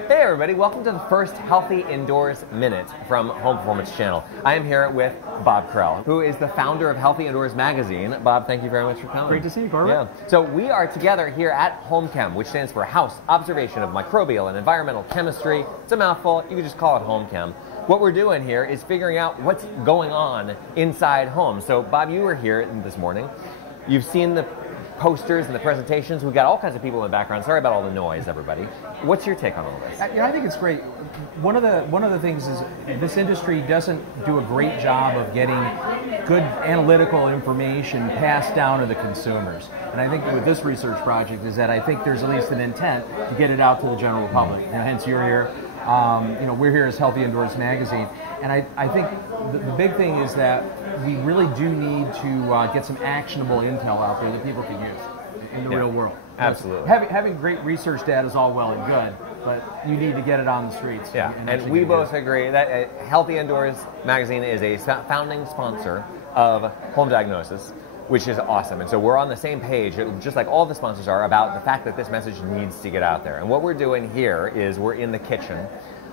Hey everybody, welcome to the first Healthy Indoors Minute from Home Performance Channel. I am here with Bob Krell, who is the founder of Healthy Indoors Magazine. Bob, thank you very much for coming. Great to see you, Corbett. Yeah. So we are together here at HOMEChem, which stands for House Observation of Microbial and Environmental Chemistry. It's a mouthful, you can just call it HOMEChem. What we're doing here is figuring out what's going on inside homes. So Bob, you were here this morning. You've seen the posters and the presentations. We've got all kinds of people in the background. Sorry about all the noise, everybody. What's your take on all this? I think it's great. One of the things is this industry doesn't do a great job of getting good analytical information passed down to the consumers. And I think with this research project is that I think there's at least an intent to get it out to the general public. Hence you're here. We're here as Healthy Indoors Magazine. And I think the big thing is that we really do need to get some actionable intel out there that people can use in the real world. Absolutely. Having great research data is all well and good, but you need to get it on the streets. Yeah, and we both agree that Healthy Indoors Magazine is a founding sponsor of Home Diagnosis, which is awesome. And so we're on the same page, just like all the sponsors are, about the fact that this message needs to get out there. And what we're doing here is we're in the kitchen.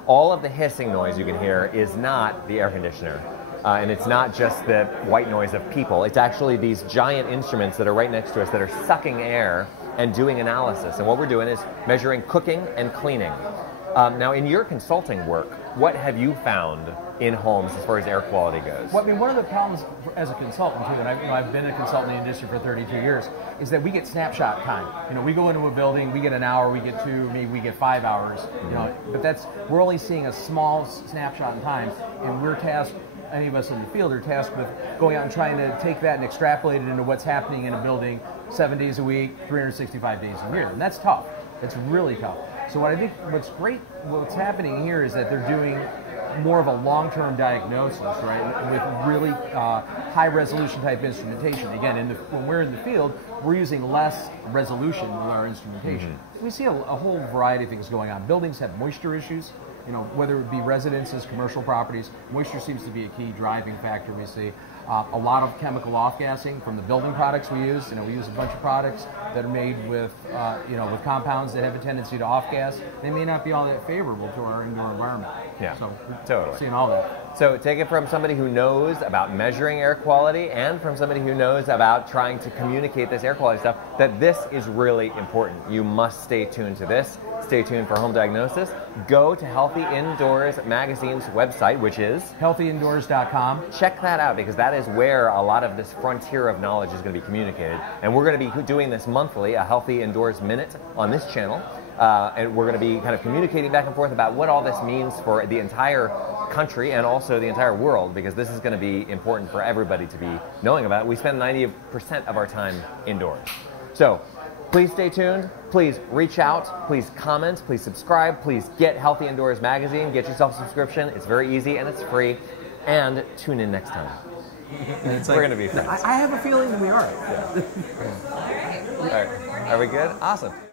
All of the hissing noise you can hear is not the air conditioner. And it's not just the white noise of people. It's actually these giant instruments that are right next to us that are sucking air and doing analysis. And what we're doing is measuring cooking and cleaning. Now, in your consulting work, what have you found in homes as far as air quality goes? Well, I mean, one of the problems as a consultant, too, and I've been a consultant in the industry for 32 years, is that we get snapshot time. We go into a building, we get an hour, we get 2, maybe we get 5 hours. But we're only seeing a small snapshot in time, and we're tasked. Any of us in the field are tasked with going out and trying to take that and extrapolate it into what's happening in a building 7 days a week, 365 days a year. And that's tough. It's really tough. So what I think what's happening here is that they're doing more of a long-term diagnosis, right, with really high-resolution type instrumentation. Again, when we're in the field, we're using less resolution with our instrumentation. We see a whole variety of things going on. Buildings have moisture issues. Whether it be residences, commercial properties, moisture seems to be a key driving factor we see. A lot of chemical off-gassing from the building products we use. We use a bunch of products that are made with, with compounds that have a tendency to off-gas. They may not be all that favorable to our indoor environment. Yeah, so totally. Seeing all that. So take it from somebody who knows about measuring air quality and from somebody who knows about trying to communicate this air quality stuff, that this is really important. You must stay tuned to this. Stay tuned for Home Diagnosis. Go to Healthy Indoors Magazine's website, which is healthyindoors.com. Check that out, because that is where a lot of this frontier of knowledge is going to be communicated. And we're going to be doing this monthly, a Healthy Indoors Minute on this channel. And we're going to be kind of communicating back and forth about what all this means for the entire country and also the entire world, because this is going to be important for everybody to be knowing about. We spend 90% of our time indoors. So please stay tuned. Please reach out. Please comment. Please subscribe. Please get Healthy Indoors Magazine. Get yourself a subscription. It's very easy and it's free. And tune in next time. We're going to be friends. I have a feeling that we are. Yeah. All right. Are we good? Awesome.